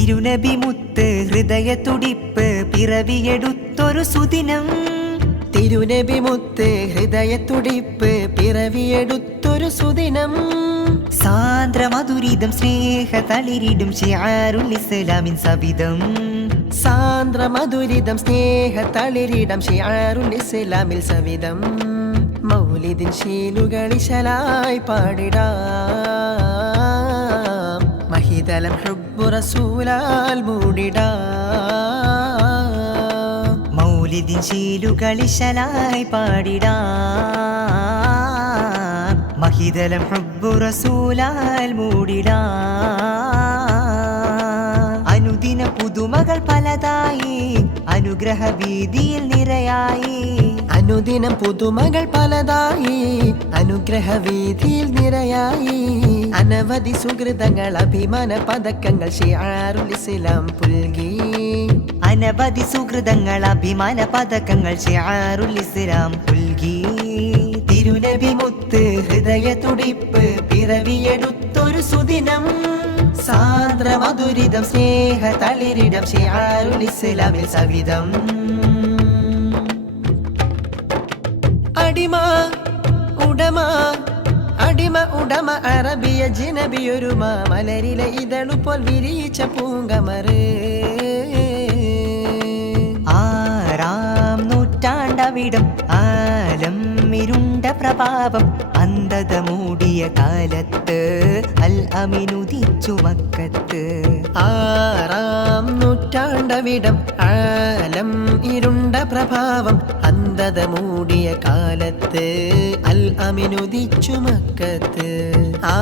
തിരുനബി മുത്ത് ഹൃദയത്തുടിപ്പ് പിറവിയെടുത്തൊരു സുദിനം. തിരുനബി മുത്ത് ഹൃദയത്തുടിപ്പ് പിറവിയെടുത്തൊരു സുദിനം. സാന്ദ്രമധുരിതം സ്നേഹ തളിരിടും ശിആറുൽ ഇസ്ലാമിൻ സവിധം. സാന്ദ്രമധുരിതം സ്നേഹ തളിരിടം ശിആറുൽ ഇസ്ലാമിൽ സവിധം. മൗലിദിൻ ശീലുകളിശലായി പാടിടാം, മഹിതലം ഹുബ്ബു റസൂലാൽ മൂടിടാം. മൗലിദിൻ ശീലുകളിശലായി പാടിടാം, മഹിതലം ഹുബ്ബു റസൂലാൽ മൂടിടാം. അനുദിന പുതുമകൾ പലതായി അനുഗ്രഹ വീതിയിൽ നിരയായി. അനുദിനം പുതുമകൾ പലതായി അനുഗ്രഹ വീതിയിൽ നിരയായി. അനവധി സുഹൃതങ്ങൾ അഭിമാന പതക്കങ്ങൾ ശിആറുൽ ഇസ്ലാം പുൽകി. അനവധി സുഹൃതങ്ങൾ അഭിമാന പതക്കങ്ങൾ ശിആറുൽ ഇസ്ലാം പുൽകി. തിരുനബി മുത്ത് ഹൃദയത്തുടിപ്പ് പിറവിയെടുത്തൊരു സുദിനം. സാന്ദ്രമധുരിതം സ്നേഹ തളിരിടം ശിആറുൽ ഇസ്ലാമിൽ സവിധം. അടിമ ഉടമ അടിമ ഉടമ അറബിയ ജിനബിയൊരുമ മലരിലെ ഇതളുപോൽ വിരിയിച്ച പൂങ്കമറ്. ആറാം നൂറ്റാണ്ടവിടം ആലം ഇരുണ്ട പ്രഭാവം. അന്ധത മൂടിയ കാലത്ത് അൽ അമീനുദിച്ചു മക്കത്ത്. ആറാം നൂറ്റാണ്ടവിടം ആലം ഇരുണ്ട പ്രഭാവം. അന്ധത മൂടിയ കാലത്ത് അൽ അമീനുദിച്ചു മക്കത്ത്. ആ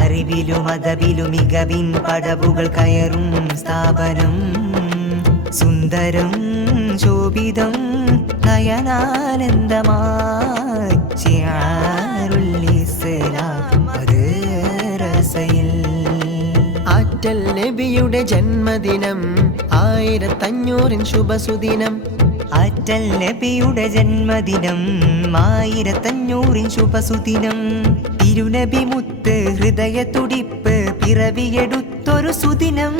അറിവിലും അദബിലും മികവിൻ പടവുകൾ കയറും സ്ഥാപനം. സുന്ദരം ശോഭിതം നയനാനന്ദമായി ശിആറുൽ ഇസ്ലാം മദ്രസയിൽ. ആറ്റൽ നബിയുടെ ജന്മദിനം 1500 ശുഭസുദിനം. ആറ്റൽ നബിയുടെ ജന്മദിനം 1500 ശുഭസുദിനം. തിരുനബി മുത്ത് ഹൃദയത്തുടിപ്പ് പിറവിയെടുത്തൊരു സുദിനം.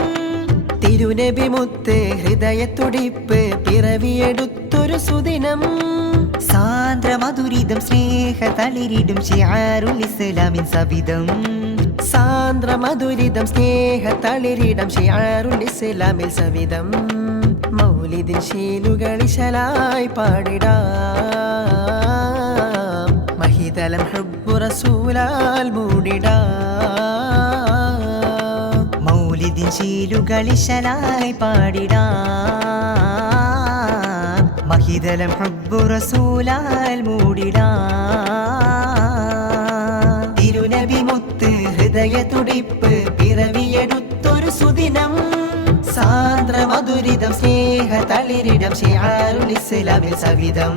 തിരുനബി മുത്ത് ഹൃദയത്തുടിപ്പ് പിറവിയെടുത്തൊരു സുദിനം. സാന്ദ്രമധുരിതം സ്നേഹ തളിരിടും ശിആറുൽ ഇസ്ലാമിൻ സവിധം. സാന്ദ്രമധുരിതം സ്നേഹ തളിരിടം ശിആറുൽ ഇസ്ലാമിൽ സവിധം. മൗലിദിൻ ശീലുകളിശലായി പാടിടാം, മഹിതലം ഹുബ്ബു റസൂലാൽ മൂടിടാം. മൗലിദിൻ ശീലുകളിശലായി പാടിടാം, മഹിതലം ഹുബ്ബു റസൂലാൽ മൂടിടാം. തിരുനബി മുത്ത് ഹൃദയത്തുടിപ്പ് പിറവിയെടുത്തൊരു സുദിനം. സാന്ദ്രമധുരിതം സ്നേഹ തളിരിടം ശിആറുൽ ഇസ്ലാമിൽ സവിധം.